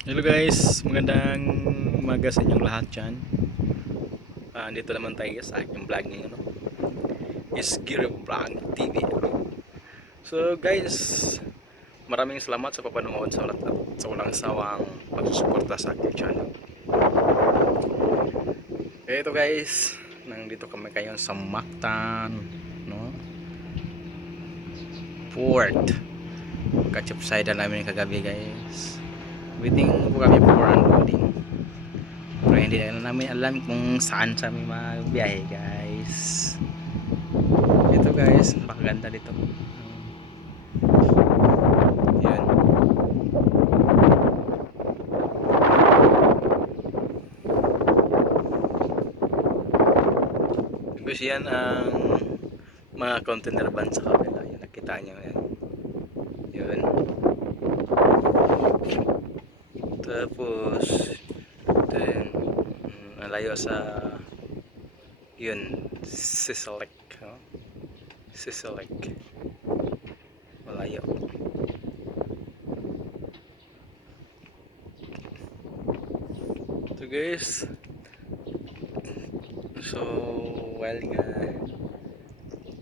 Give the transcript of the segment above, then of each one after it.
Hello guys, magandang umaga sa inyong lahat dyan. Dito naman tayo sa aking vlog ngayon, no? Is Giro Vlog TV. So guys, maraming salamat sa papanood sa walang sawang pagsusuporta sa aking channel. Kaya ito guys, nandito kami kayo sa Mactan, no? Port. Kachupside namin kagabi guys. Waiting po kami for unloading. Pero hindi na namin alam kung saan sa may mabiyahe guys. Ito guys, napakaganda dito. Yan. Guys, yan ang mga container van sa kabila. Yan, nakita nyo yan. Yun. Tapos, then, nalayo sa yun, Sisalek. No? Sisalek. Malayo. So guys, so while nga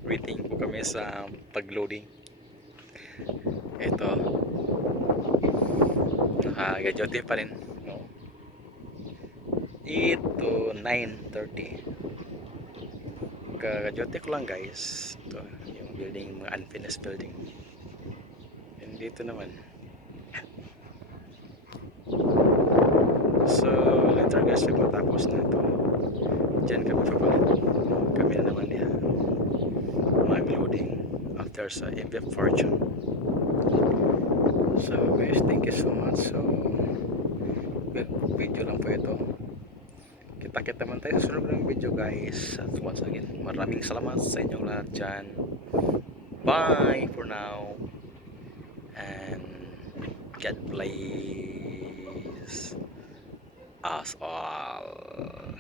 waiting po kami sa pagloading, ito naka-gadyote pa rin, no? Ito 9:30 gadyote ko lang guys. Ito yung building, mga unfinished building. And dito naman, so later guys, matapos na ito, dyan kami papalit. Kami na naman niya mag-loading after sa FF Fortune. So guys, thank you so much. So video lang po ito. Kita-kita man tayo sa sunod ng video guys. At once again, maraming salamat sa inyong lahat dyan. Bye for now. And God bless us all.